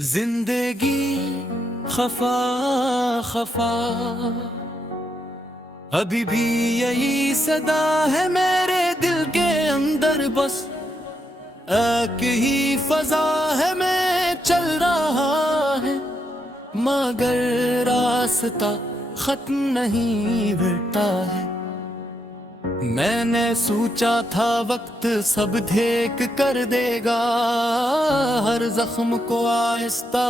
जिंदगी खफा खफा, अभी भी यही सदा है मेरे दिल के अंदर, बस एक ही फजा है मैं चल रहा है, मगर रास्ता खत्म नहीं मिलता है। मैंने सोचा था वक्त सब देख कर देगा, हर जख्म को आहिस्ता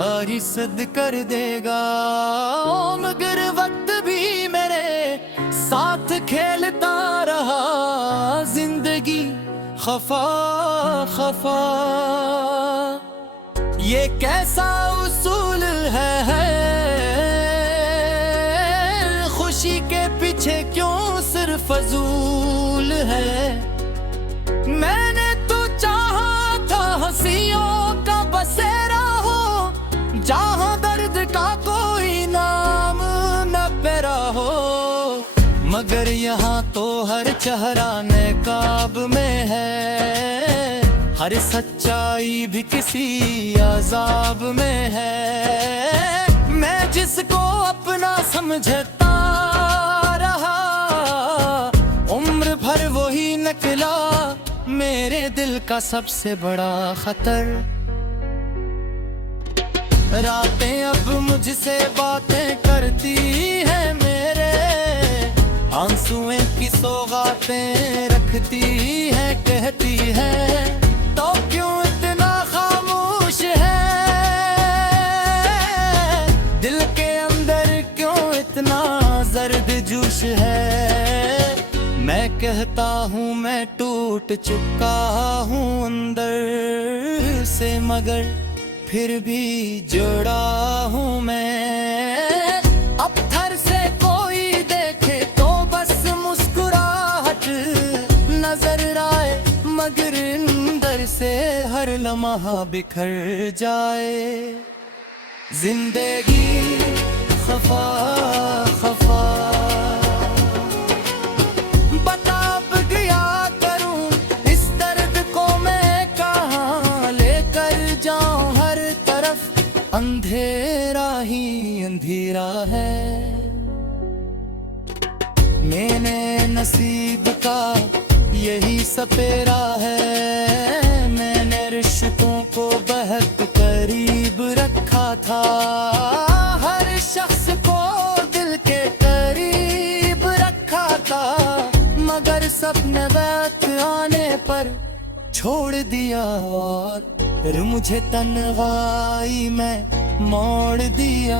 आहिस्ता कर देगा, मगर वक्त भी मेरे साथ खेलता रहा। जिंदगी खफा खफा, ये कैसा उसूल है, खुशी के पीछे क्यों सिर्फ फजूल है। मैंने तो चाहा था हंसियों का बसेरा हो, जहां दर्द का कोई नाम न पेरा हो, मगर यहाँ तो हर चेहरा नकाब में है, हर सच्चाई भी किसी अजाब में है। मैं जिसको अपना समझता रहा, उम्र भर वही निकला मेरे दिल का सबसे बड़ा खतर। रातें अब मुझसे बातें करती है मेरे, आंसुओं की सौगातें रखती है, कहती है तो क्यों इतना खामोश है, दिल के अंदर क्यों इतना जर्द जोश है। मैं कहता हूँ मैं टूट चुका हूँ अंदर से, मगर फिर भी जुड़ा हूँ मैं। पत्थर से कोई देखे तो बस मुस्कुराहट नजर आए, मगर अंदर से हर लम्हा बिखर जाए। जिंदगी खफा खफा, बता अब गया करूं इस दर्द को मैं कहाँ लेकर जाऊं, हर तरफ अंधेरा ही अंधेरा है। मैंने नसीब का यही सपेरा है, मैंने रिश्तों को बहुत करीब रखा था, हर शख्स को दिल के करीब रखा था, मगर सपने वक्त आने पर छोड़ दिया और मुझे तन्हाई में मोड़ दिया।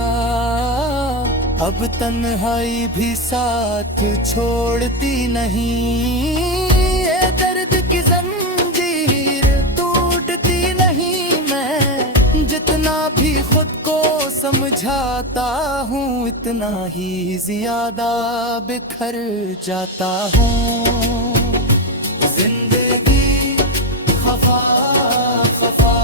अब तन्हाई भी साथ छोड़ती नहीं, ये दर्द की जंजीर टूटती नहीं। मैं जितना भी खुद को समझाता हूँ, इतना ही ज्यादा बिखर जाता हूँ। जिंदगी खफा खफा,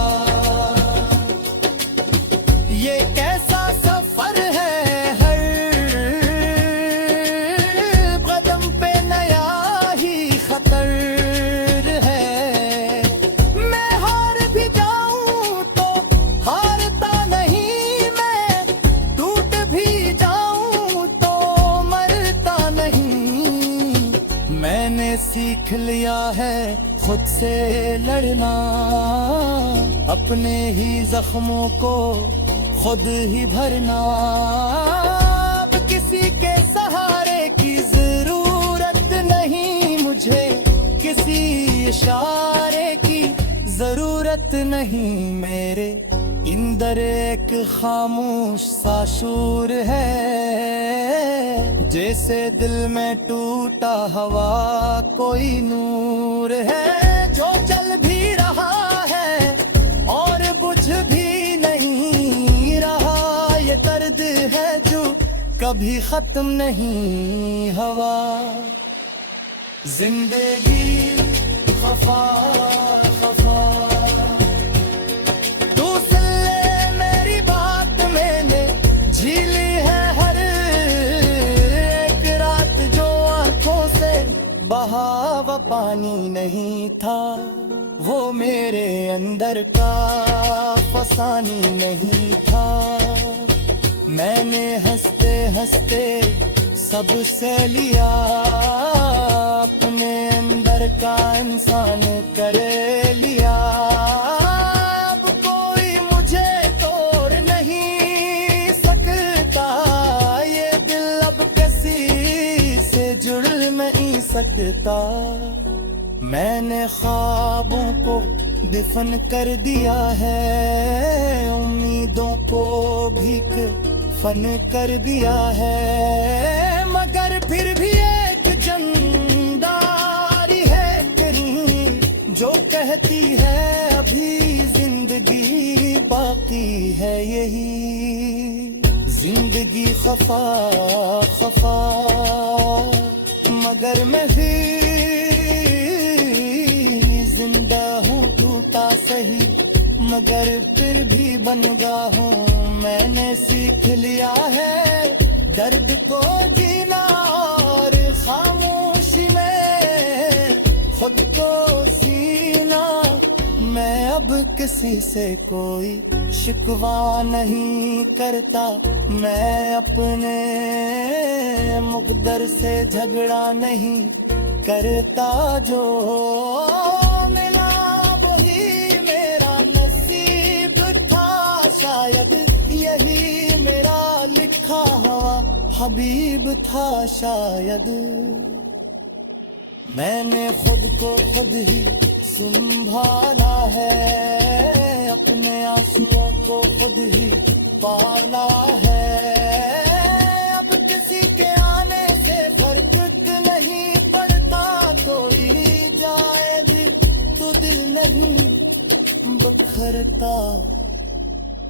ये कैसा सफर है, हर कदम पे नया ही खतर है। मैं हार भी जाऊं तो हारता नहीं, मैं टूट भी जाऊं तो मरता नहीं। मैंने सीख लिया है खुद से लड़ना, अपने ही जख्मों को खुद ही भरना। अब किसी के सहारे की जरूरत नहीं मुझे, किसी इशारे की जरूरत नहीं। मेरे अंदर एक खामोश सा शूर है, जैसे दिल में टूटा हवा कोई नूर है, जो चल भी रहा है और बुझ भी नहीं रहा। ये दर्द है जो कभी खत्म नहीं हवा। जिंदगी खफा खफा, तू सुन ले मेरी बात, मैंने झीली है हर एक रात, जो आंखों से बहा हुआ पानी नहीं था, वो मेरे अंदर का फसानी नहीं था। मैंने हंसते हंसते सबसे लिया, अपने अंदर का इंसान कर लिया। अब कोई मुझे तोड़ नहीं सकता, ये दिल अब किसी से जुड़ नहीं सकता। मैंने ख्वाबों को दफन कर दिया है, उम्मीदों को भी फन कर दिया है। मगर फिर भी एक जंदारी है कहीं जो कहती है अभी जिंदगी बाकी है। यही जिंदगी खफा खफा, मगर मैं भी जिंदा हूँ, टूटा सही मगर फिर भी बनगा हूँ। मैंने सीख लिया है दर्द को जीना और खामोशी में खुद को सीना। मैं अब किसी से कोई शिकवा नहीं करता, मैं अपने मुक़द्दर से झगड़ा नहीं करता। जो मिला वही मेरा नसीब था, शायद यही मेरा लिखा हुआ हबीब था शायद। मैंने खुद को खुद ही संभाला है, अपने आंसुओं को खुद ही पाला है। अब किसी के आने से फर्क नहीं पड़ता, कोई जाए भी तो दिल नहीं बखरता।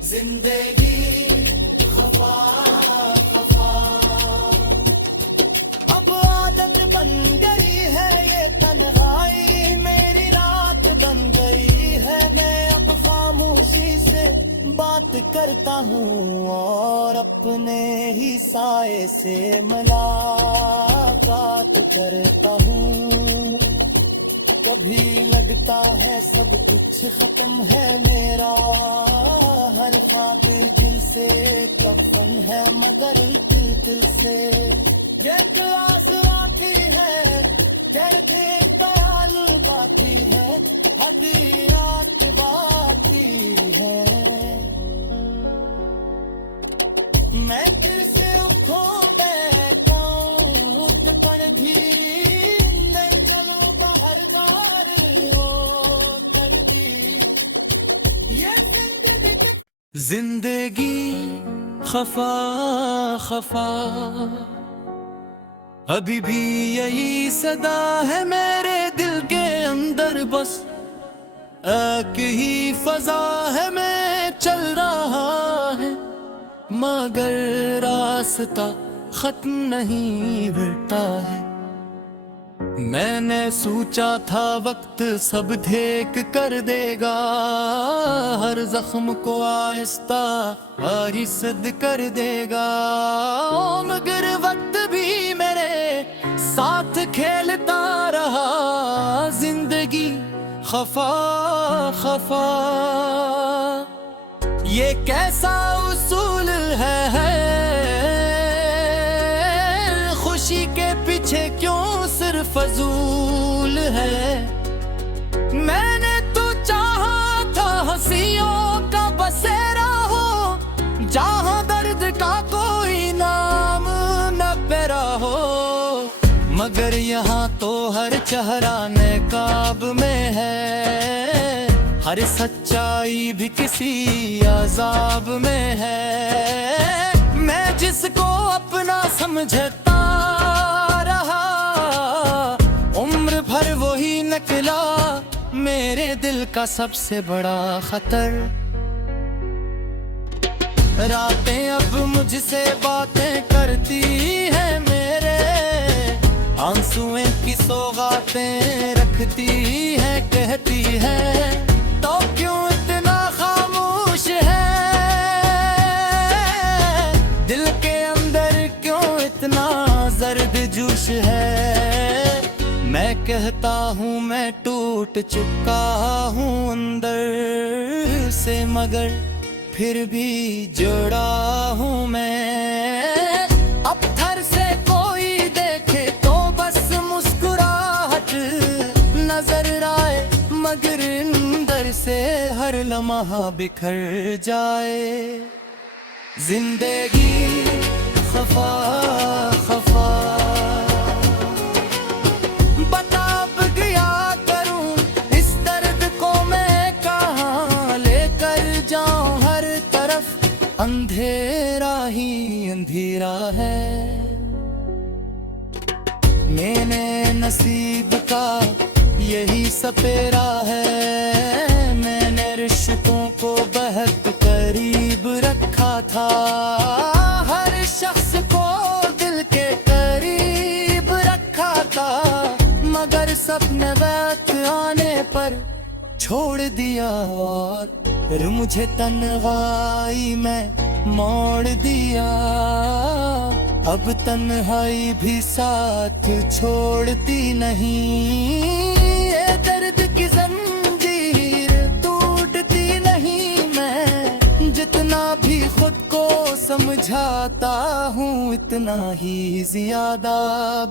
जिंदगी खफा खफा, अब आदत बन गई है ये तन्हाई, मेरी रात बन गई है। मैं अब खामोशी से बात करता हूँ और अपने ही साए से मुलाकात करता हूँ। कभी लगता है सब कुछ खत्म है मेरा, हर ख्वाब दिल से कफन है मगर दिल से ये क्लास आती है, कहते ख्याल बाकी है, आधी रात बाकी है। मैं दिल से खो बैठा हूँ, उत्पन्न भी नहीं चलो बाहर बाहर हो कर दी ये जिंदगी खफा खफा। अभी भी यही सदा है मेरे दिल के अंदर, बस एक ही फजा है मैं चल रहा है, मगर रास्ता खत्म नहीं मिलता है। मैंने सोचा था वक्त सब देख कर देगा, हर जख्म को आहिस्ता आहिस्ता कर देगा, मगर वक्त भी मेरे साथ खेलता रहा। जिंदगी खफा खफा, ये कैसा उसूल है, खुशी के पीछे क्यों सिर्फ फजूल है। मैंने तो चाहा था हंसियों का बसेरा हो, जहां दर्द का कोई नाम न पेरा हो, मगर यहाँ तो हर चेहरा नकाब में है, हर सच्चाई भी किसी अजाब में है। मैं जिसको अपना समझता रहा, उम्र भर वही निकला मेरे दिल का सबसे बड़ा खतर। रातें अब मुझसे बातें करती हैं मेरे, आंसुओं की सौगातें रखती है, कहती है तो क्यों इतना खामोश है, दिल के अंदर क्यों इतना जर्द जोश है। मैं कह कहता हूँ मैं टूट चुका हूँ अंदर से, मगर फिर भी जुड़ा हूँ मैं। अब थर से कोई देखे तो बस मुस्कुराहट नजर आए, मगर अंदर से हर लम्हा बिखर जाए। जिंदगी खफा खफा, बता अब गया करूं इस दर्द को मैं कहाँ लेकर जाऊं। हर तरफ अंधेरा ही अंधेरा है। मैंने नसीब का यही सपेरा है, मैंने रिश्तों को बहुत करीब रखा था। हर शख्स को दिल के करीब रखा था, मगर सपने वक्त आने पर छोड़ दिया और मुझे तन्हाई में मोड़ दिया। अब तन्हाई भी साथ छोड़ती नहीं, ये दर्द की जंजीर टूटती नहीं। मैं जितना भी खुद को समझाता हूँ, इतना ही ज्यादा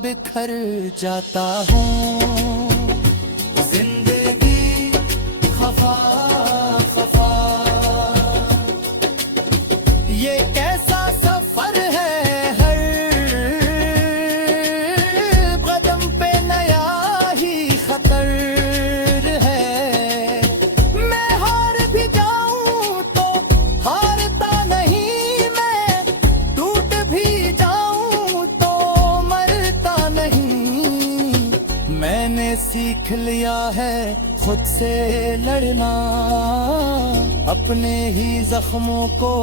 बिखर जाता हूँ। जिंदगी खफा खफा, ये कैसा सफर है, हर कदम पे नया ही खतर है। मैं हार भी जाऊं तो हारता नहीं, मैं टूट भी जाऊं तो मरता नहीं। मैंने सीख लिया है खुद से लड़ना, अपने ही जख्मों को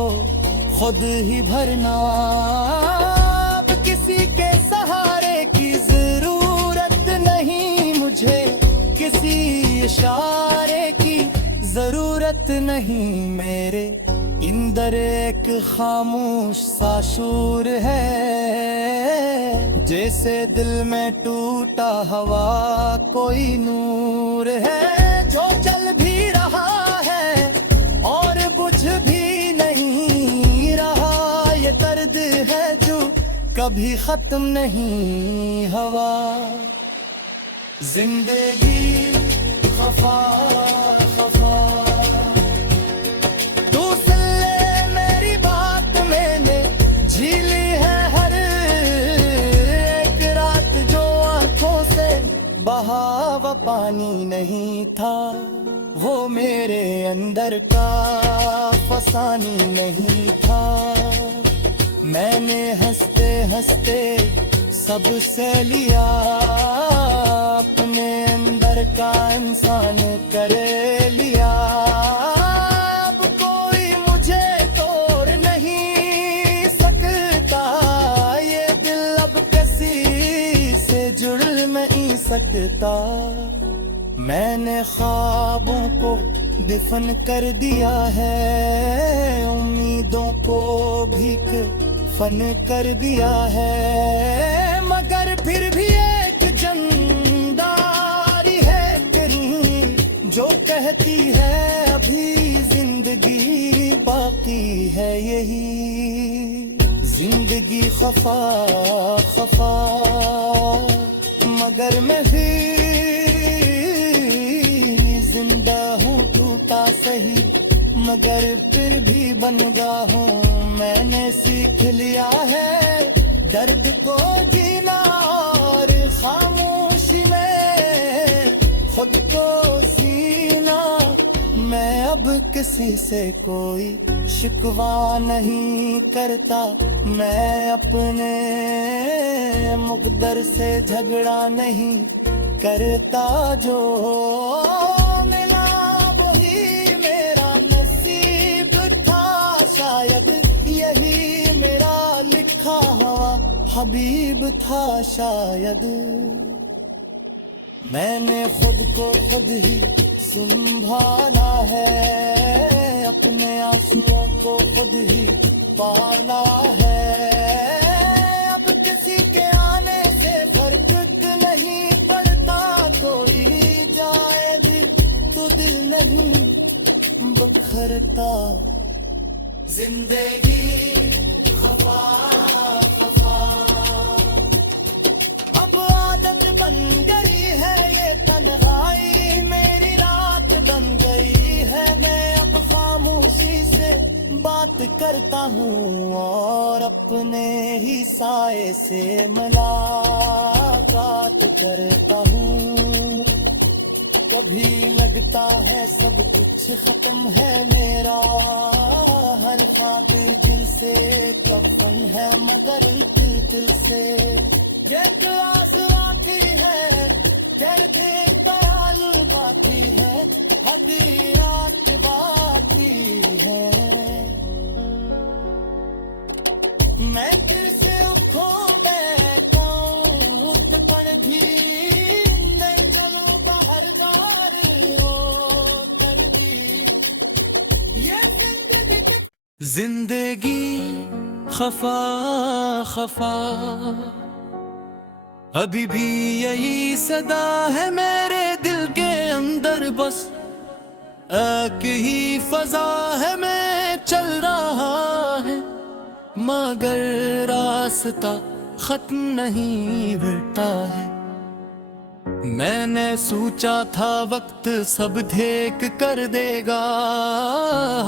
खुद ही भरना। अब किसी के सहारे की जरूरत नहीं मुझे, किसी इशारे की जरूरत नहीं। मेरे अंदर एक खामोश सा शूर है, जैसे दिल में टूटा हवा कोई नूर है। जो चल भी रहा है और बुझ भी नहीं रहा, ये दर्द है जो कभी खत्म नहीं हवा। जिंदगी खफा खफा, तू सुन ले मेरी बात, मैंने झीली है हर एक रात। जो आंखों से बहाव पानी नहीं था, वो मेरे अंदर का फसानी नहीं था। मैंने हंसते हंसते सबसे लिया, अपने अंदर का इंसान कर लिया। अब कोई मुझे तोड़ नहीं सकता, ये दिल अब किसी से जुड़ नहीं सकता। मैंने ख्वाबों को दफन कर दिया है, उम्मीदों को भी फन कर दिया है। मगर फिर भी एक जंदारी है तेरी, जो कहती है अभी जिंदगी बाकी है यही। जिंदगी खफा खफा, मगर मैं भी जिंदा हूँ, टूटा सही मगर फिर भी बनगा हूँ। मैंने सीख लिया है दर्द को जीना, और खामोशी में खुद को सीना। मैं अब किसी से कोई शिकवा नहीं करता, मैं अपने मुकद्दर से झगड़ा नहीं करता। जो मिला वही मेरा नसीब था, शायद यही मेरा लिखा हुआ हबीब था शायद। मैंने खुद को खुद ही संभाला है, अपने आंसुओं को खुद ही पाला है। अब किसी के आने से फर्क नहीं पड़ता, तो बिखरता। जिंदगी खफा खफा, अब आदत बन गई है ये तन्हाई, मेरी रात बन गई है। मैं अब खामोशी से बात करता हूँ और अपने ही साए से मुलाकात करता हूँ। कभी लगता है सब कुछ खत्म है मेरा, हर ख्वाब दिल से कफन है मगर दिल से एक आस आती है, दर्द ख्याल बाकी है, आधी रात बाकी है। मैं फिर से उठूं मैं कहूं उत्पन्न भी नहीं, चलो बाहर दार हो कर भी ये जिंदगी खफा खफा। अभी भी यही सदा है मेरे दिल के अंदर, बस एक ही फजा है मैं चल रहा है, मगर रास्ता खत्म नहीं बढ़ता है। मैंने सोचा था वक्त सब देख कर देगा,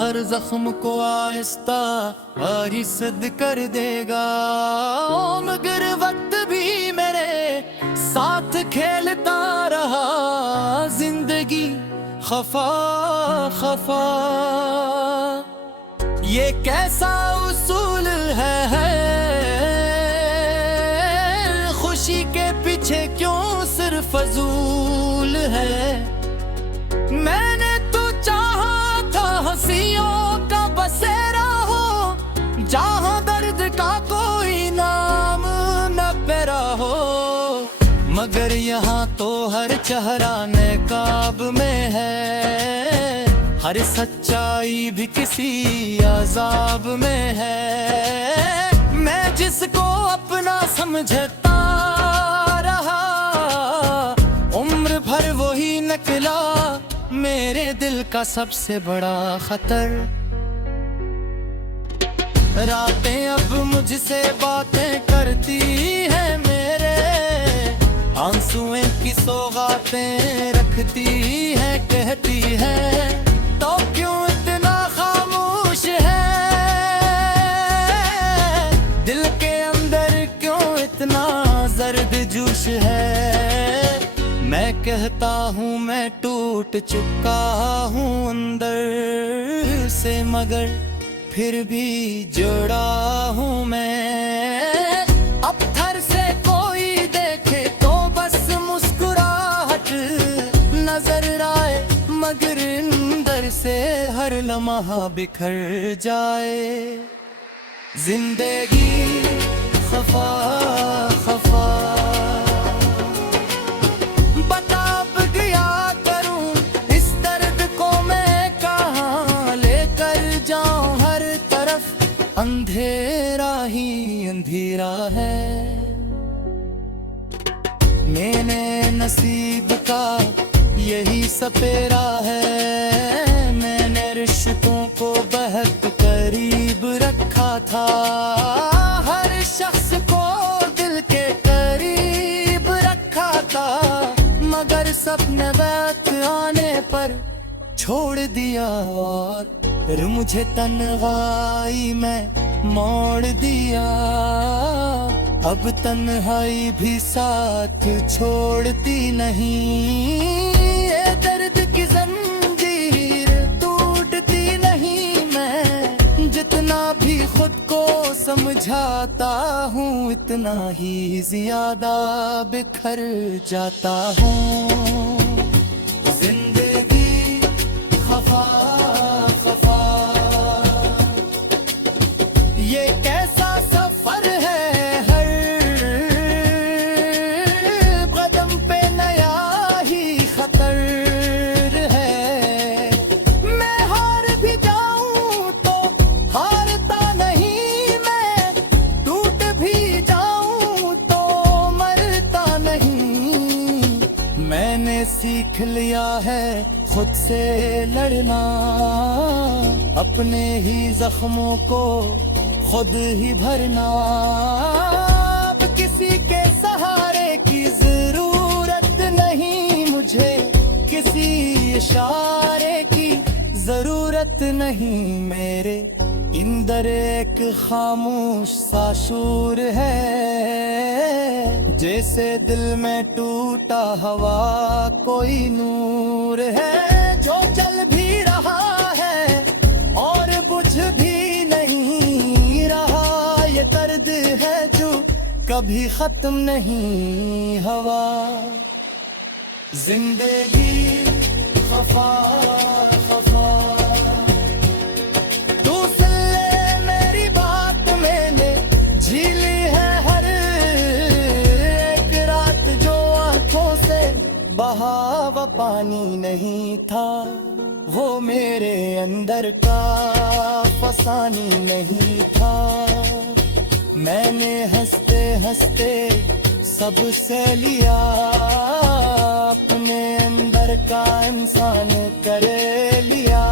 हर जख्म को आहिस्ता आहिस्ता कर देगा, मगर वक्त भी मेरे साथ खेलता रहा। जिंदगी खफा खफा, ये कैसा उसूल है, खुशी के पीछे क्यों सिर्फ फजूल है। मैंने तो चाहा था हंसियों का बसेरा हो, जहां दर्द का कोई नाम न पेरा हो, मगर यहाँ तो हर चेहरा नकाब में है, हर सच्चाई भी किसी अजाब में है। मैं जिसको अपना समझता रहा, उम्र भर वही निकला मेरे दिल का सबसे बड़ा खतर। रातें अब मुझसे बातें करती हैं मेरे, आंसुओं की सौगातें रखती है, कहती है तो क्यों इतना खामोश है, दिल के अंदर क्यों इतना जर्द जोश है। मैं कहता हूँ मैं टूट चुका हूँ अंदर से, मगर फिर भी जुड़ा हूँ मैं। पत्थर से कोई देखे तो बस मुस्कुराहट नजर आए, मगर अंदर से हर लम्हा बिखर जाए। जिंदगी खफा खफा, बता अब गया करूं इस दर्द को मैं कहाँ लेकर जाऊं, हर तरफ अंधेरा ही अंधेरा है। मैंने नसीब का यही सपेरा है, मैंने रिश्तों को बहुत करीब रखा था, हर शख्स को दिल के करीब रखा था, मगर सपने वक्त आने पर छोड़ दिया और मुझे तन्हाई में मोड़ दिया। अब तन्हाई भी साथ छोड़ती नहीं, ये दर्द की जंजीर टूटती नहीं। मैं जितना भी खुद को समझाता हूँ, इतना ही ज्यादा बिखर जाता हूँ। जिंदगी खफा खफा, ये कैसा सफर है, सीख लिया है खुद से लड़ना, अपने ही जख्मों को खुद ही भरना। अब किसी के सहारे की जरूरत नहीं मुझे, किसी इशारे की जरूरत नहीं। मेरे इंदर एक खामोश सा शूर है, जैसे दिल में टूटा हवा कोई नूर है, जो जल भी रहा है और बुझ भी नहीं रहा। ये दर्द है जो कभी खत्म नहीं हवा। जिंदगी खफा खफा, तू सुन ले मेरी बात, मैंने झीली है हर एक रात जो आंखों से बहावा पानी नहीं था। वो मेरे अंदर का फसानी नहीं था। मैंने हंसते हंसते सबसे लिया, अपने अंदर का इंसान कर लिया।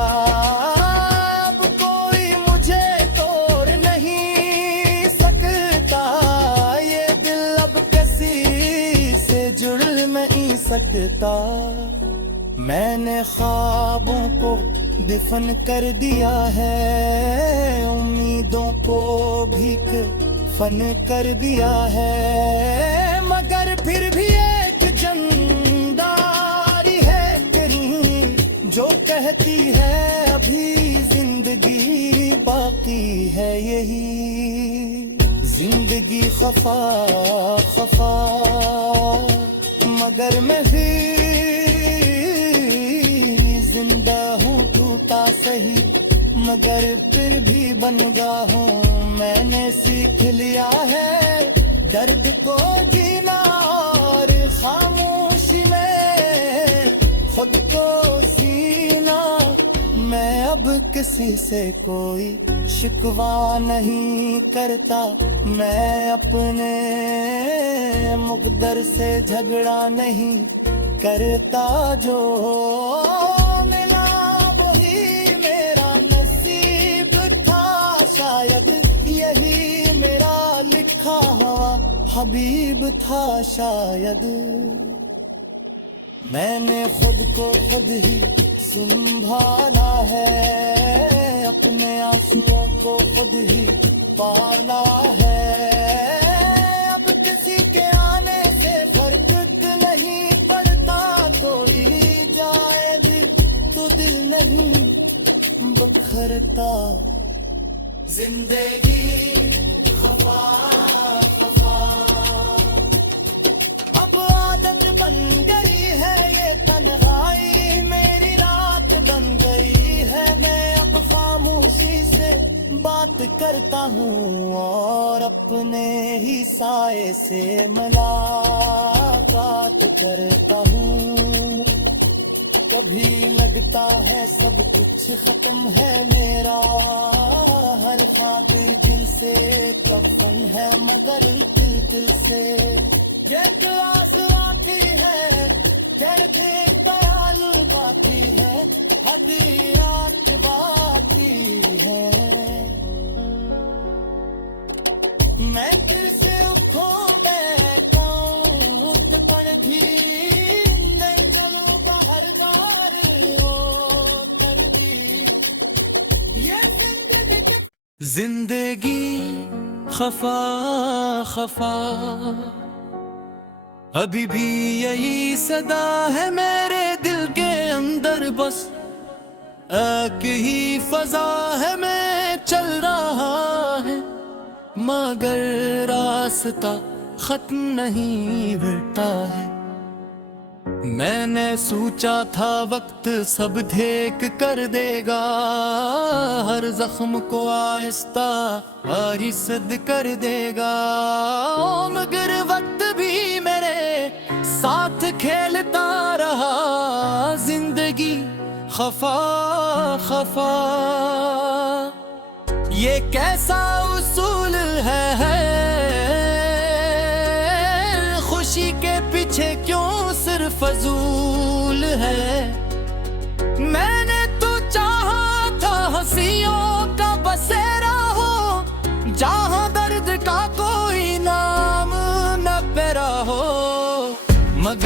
अब कोई मुझे तोड़ नहीं सकता, ये दिल अब किसी से जुड़ नहीं सकता। मैंने ख्वाबों को दफन कर दिया है, उम्मीदों को भी फन कर दिया है, मगर फिर भी एक जंदारी है तेरी जो कहती है अभी जिंदगी बाकी है यही। जिंदगी खफा खफा, मगर मैं भी जिंदा हूँ, टूटा सही मगर फिर भी बनगा हूँ। मैंने सीख लिया है दर्द को जीना और खामोशी में खुद को सीना। मैं अब किसी से कोई शिकवा नहीं करता, मैं अपने मुकद्दर से झगड़ा नहीं करता। जो मिला वही मेरा नसीब था, शायद यही मेरा लिखा हुआ हबीब था शायद। मैंने खुद को खुद ही संभाला है, अपने आंसुओं को खुद ही पाला है। अब किसी के आने से फर्क नहीं पड़ता, कोई जाए दिल तो दिल नहीं बखरता। जिंदगी खफा खफा, अब आदत बन गई है ये तन्हाई, मेरी रात बन गई है। मैं अब खामोशी से बात करता हूँ और अपने ही साए से मुलाकात करता हूँ। कभी लगता है सब कुछ खत्म है मेरा, हर ख्वाब दिल से कफन है मगर दिल दिल से ये क्लास आती है, कहते दयालु बाकी है, हदी रात बाकी है। मैं फिर से उठो बैठा हूँ, उत्पन्न भी नहीं चलूँ बाहर बाहर हो कर दी ये जिंदगी खफा खफा। अभी भी यही सदा है मेरे दिल के अंदर, बस एक ही फजा है मैं चल रहा है, मगर रास्ता खत्म नहीं बढ़ता है। मैंने सोचा था वक्त सब देख कर देगा, हर जख्म को आहिस्ता आहिस्ता कर देगा, मगर वक्त भी मेरे साथ खेलता रहा। जिंदगी खफा खफा, ये कैसा उसूल है, खुशी के पीछे क्यों सिर्फ फजूल है।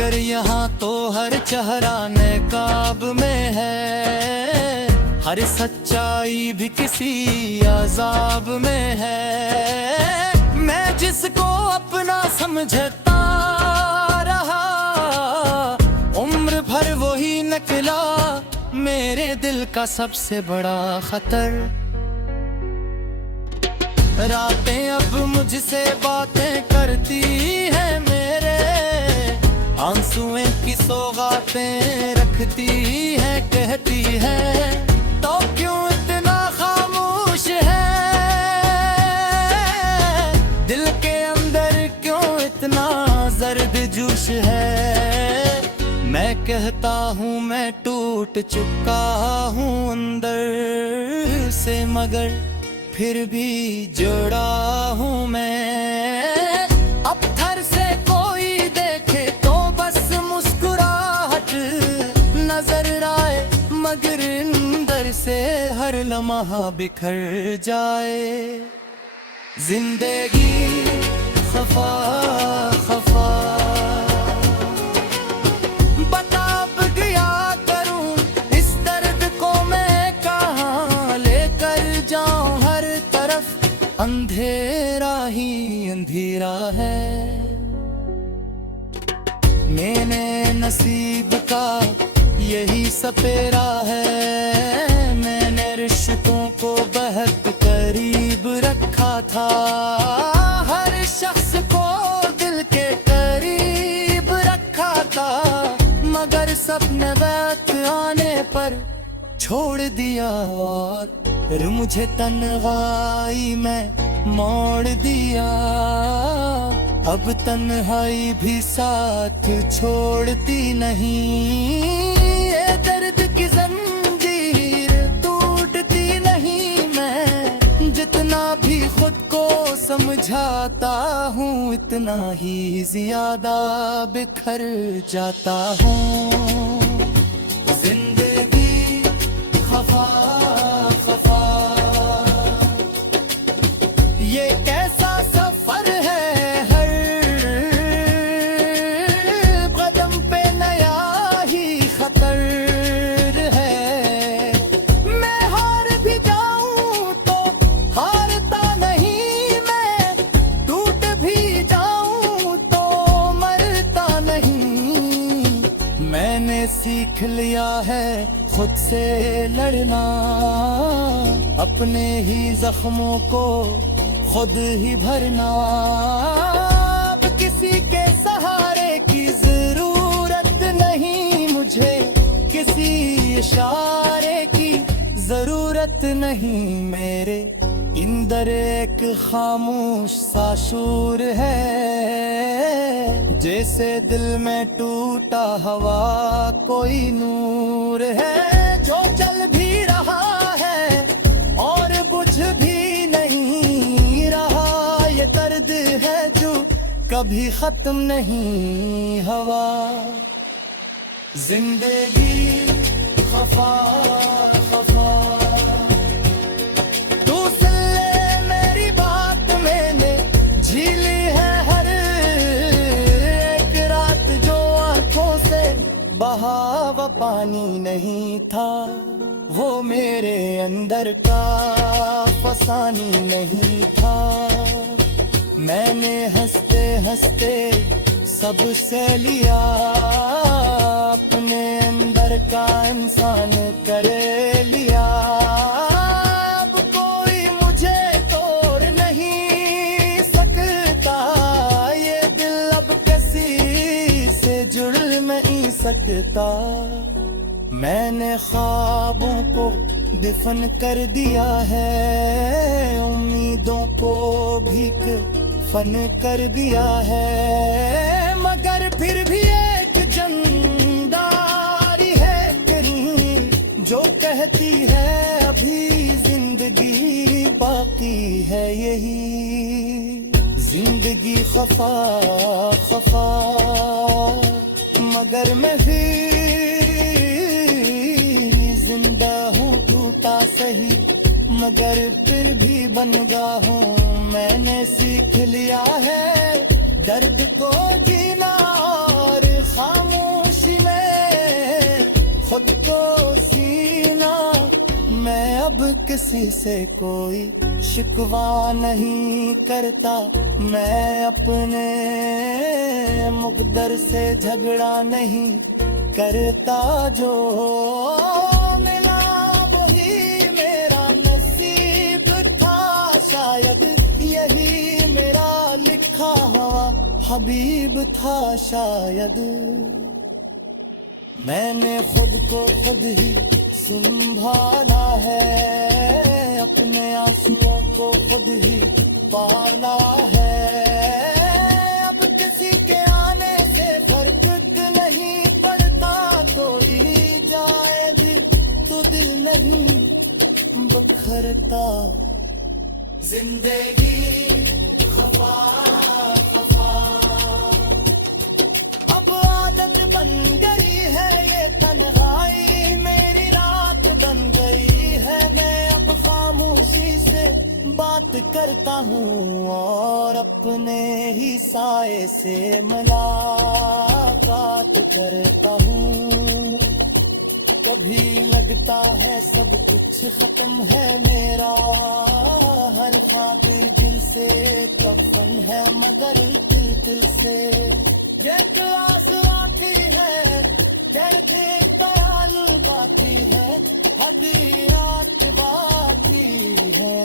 मगर यहाँ तो हर चेहरा नकाब में है, हर सच्चाई भी किसी अजाब में है। मैं जिसको अपना समझता रहा, उम्र भर वही निकला मेरे दिल का सबसे बड़ा खतर। रातें अब मुझसे बातें करती हैं मेरे, आंसुओं की सौगातें रखती है, कहती है तो क्यों इतना खामोश है, दिल के अंदर क्यों इतना जर्द जोश है। मैं कहता हूँ मैं टूट चुका हूँ अंदर से, मगर फिर भी जुड़ा हूँ मैं। अब थर से कोई देखे तो बस मुस्कुराहट नजर आए, मगर अंदर से हर लम्हा बिखर जाए। जिंदगी खफा खफा, बता अब गया करूं इस दर्द को मैं कहाँ लेकर जाऊं, हर तरफ अंधेरा ही अंधेरा है। मैंने नसीब का यही सपेरा है, मैंने रिश्तों को बहुत करीब रखा था, हर शख्स को दिल के करीब रखा था, मगर सपने वक्त आने पर छोड़ दिया और मुझे तन्हाई में मोड़ दिया। अब तन्हाई भी साथ छोड़ती नहीं, ये दर्द की जंजीर टूटती नहीं। मैं जितना भी खुद को समझाता हूँ, इतना ही ज्यादा बिखर जाता हूँ। जिंदगी खफा खफा, ये कैसा सफर है, हर कदम पे नया ही खतर है। मैं हार भी जाऊं तो हारता नहीं, मैं टूट भी जाऊं तो मरता नहीं। मैंने सीख लिया है खुद से लड़ना, अपने ही जख्मों को खुद ही भरना। अब किसी के सहारे की जरूरत नहीं मुझे, किसी इशारे की जरूरत नहीं। मेरे अंदर एक खामोश सा शूर है, जैसे दिल में टूटा हवा कोई नूर है, जो चल भी रहा है और बुझ भी नहीं रहा। ये दर्द है जो कभी खत्म नहीं हवा। जिंदगी खफा खफा, तू सुन ले मेरी बात, मैंने झीली है हर एक रात, जो आंखों से बहाव पानी नहीं था, वो मेरे अंदर का फसानी नहीं था। मैंने हंसते हंसते सबसे लिया, अपने अंदर का इंसान कर लिया। अब कोई मुझे तोड़ नहीं सकता, ये दिल अब किसी से जुड़ नहीं सकता। मैंने ख्वाबों को दफन कर दिया है, उम्मीदों को भी फन कर दिया है, मगर फिर भी एक जंदारी है कहीं जो कहती है अभी जिंदगी बाकी है यही। जिंदगी खफा खफा, मगर मैं भी जिंदा हूँ, टूटा सही मगर फिर भी बनगा हूँ। मैंने सीख लिया है दर्द को जीना और खाम अब किसी से कोई शिकवा नहीं करता, मैं अपने मुकद्दर से झगड़ा नहीं करता। जो मिला वही मेरा नसीब था, शायद यही मेरा लिखा हुआ हबीब था। शायद मैंने खुद को खुद ही संभाला है, अपने आंसुओं को खुद ही पाला है। अब किसी के आने से फर्क नहीं पड़ता, कोई जाए दिल तो दिल नहीं बखरता। जिंदगी खफा खफा अब आदत बन गई है, ये तन्हाई मेरी रात बन गई है। मैं अब खामोशी से बात करता हूँ और अपने ही साए से मुलाकात करता हूँ। कभी लगता है सब कुछ खत्म है मेरा, हर ख्वाब दिल से कफन है मगर दिल दिल से एक आस आती है, दर्द दयालु बाकी है, हदीरात बाकी है।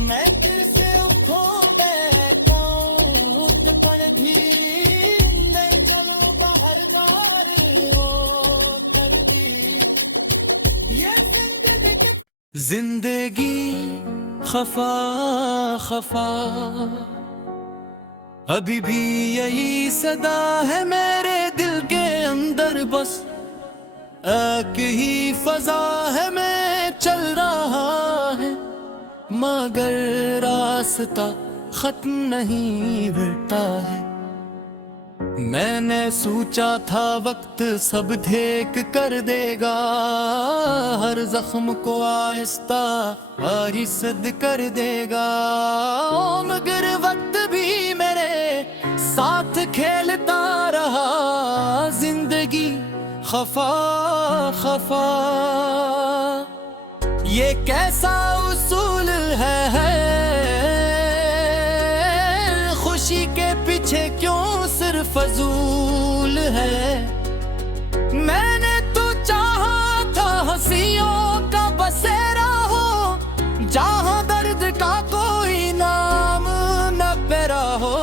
मैं फिर से उठूं बैठा हूं पर भी नहीं चलूंगा हर दौर ओ कर भी ये जिंदगी खफा खफा। अभी भी यही सदा है मेरे दिल के अंदर, बस एक ही फजा है मैं चल रहा है, मगर रास्ता खत्म नहीं बढ़ता है। मैंने सोचा था वक्त सब देख कर देगा, हर जख्म को आहिस्ता आहिस्ता कर देगा, मगर वक्त भी मेरे साथ खेलता रहा। जिंदगी खफा खफा, ये कैसा उसूल है, खुशी के पीछे क्यों सिर्फ फजूल है। मैंने तो चाहा था हंसियों का बसेरा हो, जहां दर्द का कोई नाम न पेरा हो,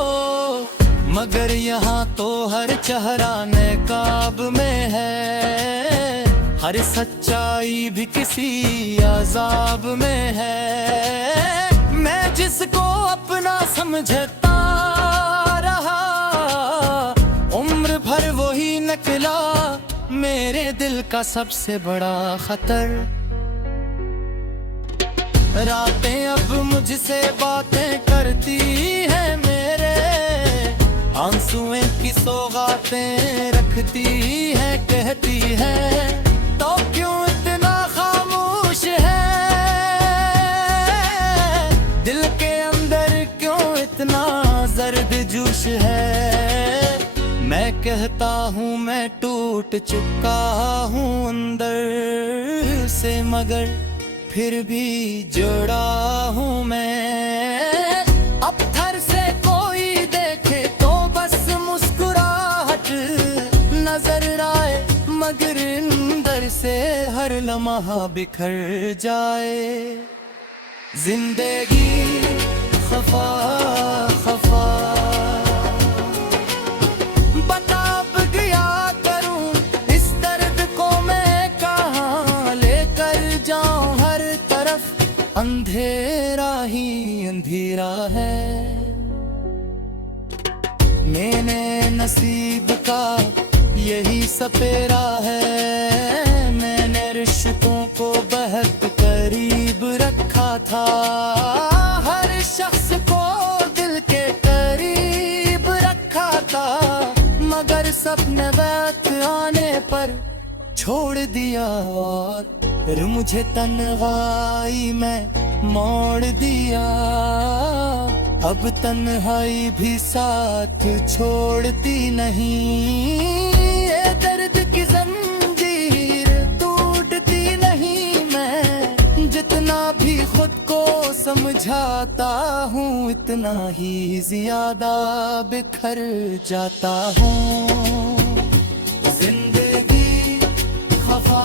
मगर यहाँ तो हर चेहरा नकाब में है, हर सच्चाई भी किसी अजाब में है। मैं जिसको अपना समझता रहा, उम्र भर वही निकला मेरे दिल का सबसे बड़ा खतर। रातें अब मुझसे बातें करती है मेरे, आंसुओं की सौगातें रखती है, कहती है तो क्यों इतना खामोश है, दिल के अंदर क्यों इतना जर्द जोश है। मैं कहता हूँ मैं टूट चुका हूँ अंदर से, मगर फिर भी जुड़ा हूँ मैं। अब थर से कोई देखे तो बस मुस्कुराहट नजर आए, मगर अंदर से हर लम्हा बिखर जाए। जिंदगी खफा खफा, बता अब गया करूं इस दर्द को मैं कहाँ लेकर जाऊं, हर तरफ अंधेरा ही अंधेरा है। मैंने नसीब का यही सपेरा है, मैंने रिश्तों को बहुत करीब रखा था, हर शख्स को दिल के करीब रखा था, मगर सपने वक्त आने पर छोड़ दिया और मुझे तन्हाई में मोड़ दिया। अब तन्हाई भी साथ छोड़ती नहीं, ये दर्द की जंजीर टूट समझाता हूँ इतना ही ज्यादा बिखर जाता हूँ जिंदगी खफा